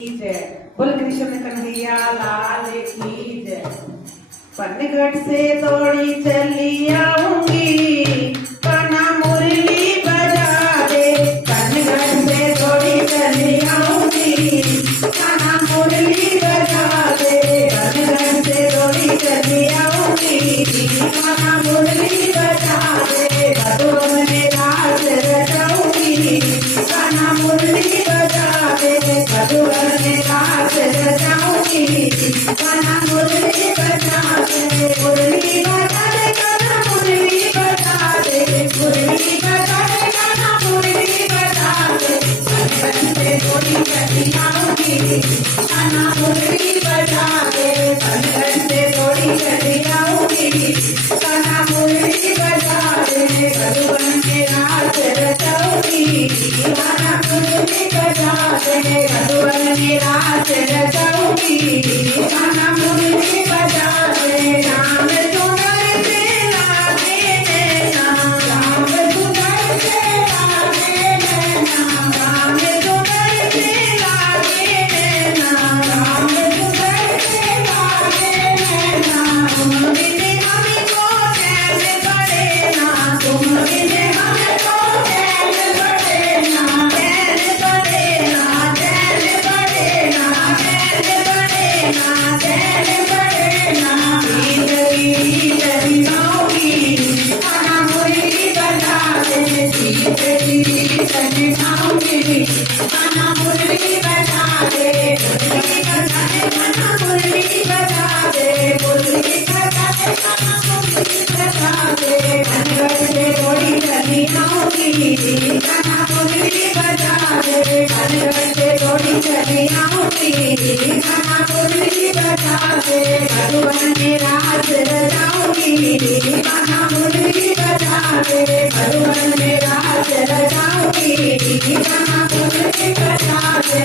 जय बोल कृष्ण कन्हैया लाल की जय। पन्नघट से दौड़ी चली आऊंगी, कान्हा मुरली बजा दे। पन्नघट से दौड़ी चली आऊंगी, कान्हा मुरली बजा दे। पन्नघट से दौड़ी चली आऊंगी, कान्हा मुरली बजा दे। भदों में रास रचाऊंगी, कान्हा मुरली बजा दे। भदों में रास रचाऊंगी, कान्हा मुरली बजा दे। मुरली बजा दे कान्हा मुरली बजा दे। मुरली बजा दे कान्हा मुरली बजा दे। पन्नघट से दौड़ी चली आऊंगी, कान्हा मुरली बजा दे। पन्नघट से दौड़ी चली आऊंगी, कान्हा मुरली बजा दे। भदों में रास रचाऊंगी, कान्हा मुरली बजा दे। भदों में रास रचाऊंगी, कान्हा मुरली बजा दे। राम सुंदर से लागे नैना, राम सुंदर से लागे नैना। राम सुंदर से लागे नैना, राम सुंदर से लागे नैना। तुम बिन हमको चैन पड़े ना, तुम बिन हमको चैन पड़े ना। चैन पड़े ना, चैन पड़े ना, चैन पड़े ना, चैन पड़े ना। चली आऊंगी, कान्हा मुरली बजा दे। चली आऊंगी, कान्हा मुरली बजा दे। मुरली बजा दे कान्हा मुरली बजा दे। मुरली बजा दे कान्हा मुरली बजा दे। पन्नघट से दौड़ी चली आऊंगी, कान्हा मुरली बजा दे। पन्नघट से दौड़ी चली आऊंगी, कान्हा मुरली बजा दे। भदों में रास रचाऊंगी, कान्हा मुरली बजा दे। भदों में रास रचाऊंगी, कान्हा मुरली बजा दे।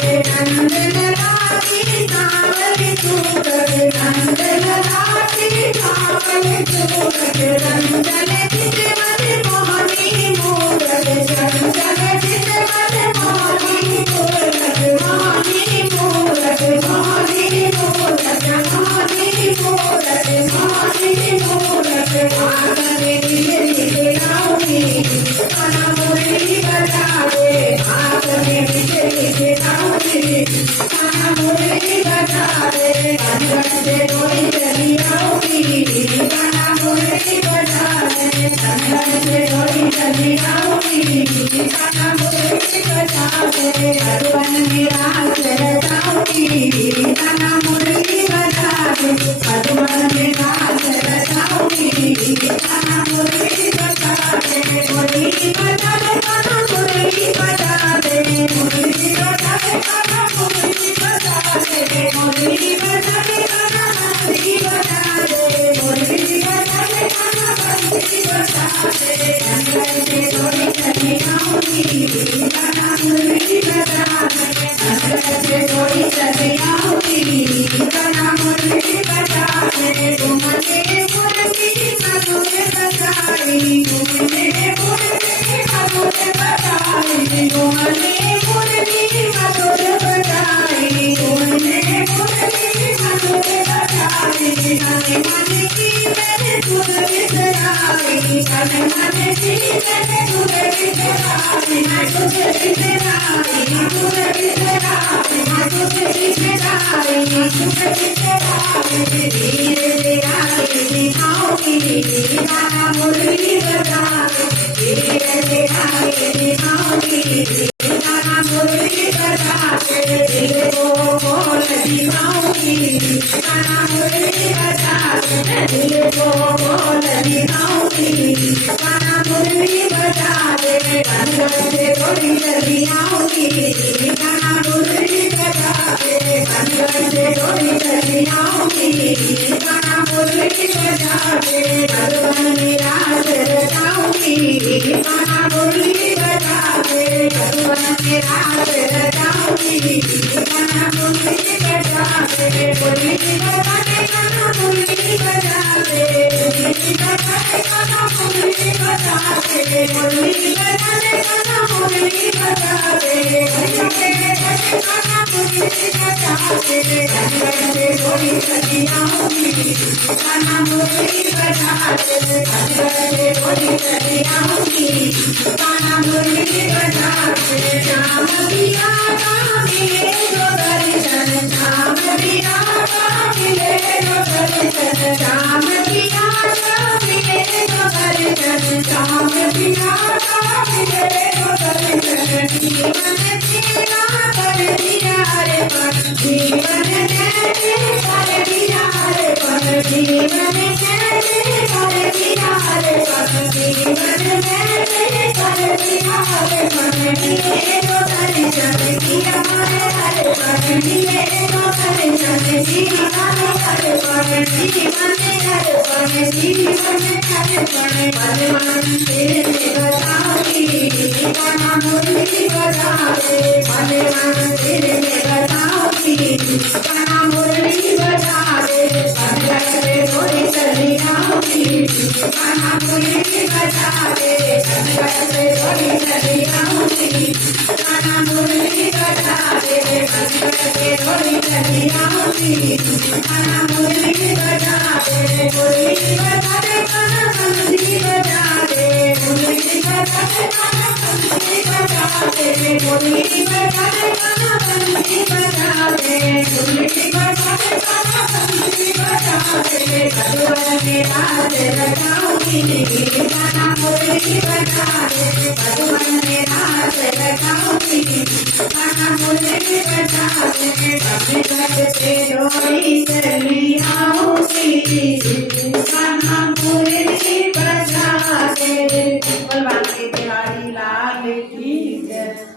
नंद लागी सावली सूरत, नंद लागी सावली सूरत। चंचल चितवन मोहनी मूरत, चंचल चितवन मोहनी मूरत। मोहनी मूरत, मोहनी मूरत, मोहनी मूरत, मोहनी मूरत। आंगन बिजली गिराऊंगी, कान्हा मुरली बजा दे। आंगन बिजली गिराऊंगी, कान्हा मुरली बजा दे। पन्नघट से दौड़ी चली आऊंगी, कान्हा मुरली बजा दे। पन्नघट से दौड़ी चली आऊंगी, कान्हा मुरली बजा दे। भदों में रास रचाऊंगी, कान्हा मुरली बजा दे। भदों में रास रचाऊंगी, कान्हा मुरली बजा दे। मुरली बजा दे कान्हा मुरली बजा दे। मुरली बजा दे कान्हा मुरली बजा दे। मुरली बजा दे कान्हा मुरली बजा दे। मुरली बजा दे कान्हा मुरली बजा दे। पन्नघट से दौड़ी चली आऊंगी, कान्हा मुरली बजा दे। पन्नघट से दौड़ी चली आऊंगी, कान्हा मुरली बजा दे। तुमने मुरली मधुर बजाई, तुमने मुरली मधुर बजाई। तुमने मुरली मधुर बजाई, तुमने मुरली मधुर बजाई। मन मन की मैंने धुन बिसराई, मन मन की मैंने धुन बिसराई। मैं तुझे बिसराई, धुन बिसराई, मैं तुझे बिसराई, धुन बिसराई। धीरे से आगे दिखाऊंगी, कान्हा मुरली बजा दे। धीरे से आगे दिखाऊंगी, कान्हा मुरली बजा दे। दिल को बोल दिखाऊंगी, कान्हा मुरली बजा दे। दिल को बोल दिखाऊंगी, कान्हा मुरली बजा दे। पन्नघट से दौड़ी चली आऊंगी, कान्हा मुरली बजा दे। पन्नघट से दौड़ी चली आऊंगी, कान्हा मुरली बजा दे। भदों में रास रचाऊंगी, कान्हा मुरली बजा दे। भदों में रास रचाऊंगी, कान्हा मुरली बजा दे। मुरली बजा दे कान्हा मुरली बजा दे। मुरली बजा दे कान्हा मुरली बजा दे। मुरली बजा दे कान्हा मुरली बजा दे। मुरली बजाते घनघट से थोड़ी चली आऊंगी कान्हा मुरली बजाते घनघट से थोड़ी चली आऊंगी कान्हा मुरली बजाते श्याम पिया का मिले जो दर्शन श्याम पिया का मिले जो दर्शन श्याम पिया का मिले जो दर्शन श्याम पिया का मिले जो दर्शन जीवन तेरा कर दिया रे पर जीवन तेरे कर दिया रे पर जीवन तेरे कर दिया रे पर जीवन तेरे कर दिया रे पर मिले जो दर्शन किया रे हरे पर मिले जो दर्शन किया रे हरे पर जीवन हरे पर जीवन हरे पर मन तेरे बताऊंगी कान्हा मुरली बजाते मन तेरे बताऊंगी कान्हा मुरली बजाते घनघट से थोड़ी चली आऊंगी कान्हा मुरली बजाते घनघट से थोड़ी चली आऊंगी कान्हा मुरली बजाते घनघट से थोड़ी चली आऊंगी कान्हा मुरली बजाते मुरली बजाते कान्हा मुरली बजाते मुरली बजाते कान्हा मुरली बजाते मुरली बजाते कान्हा मुरली बजाते मुरली बजाते कान्हा मुरली बजाते भगवान के राज लगाऊंगी कान्हा मुरली बजाते भगवान के राज लगाऊंगी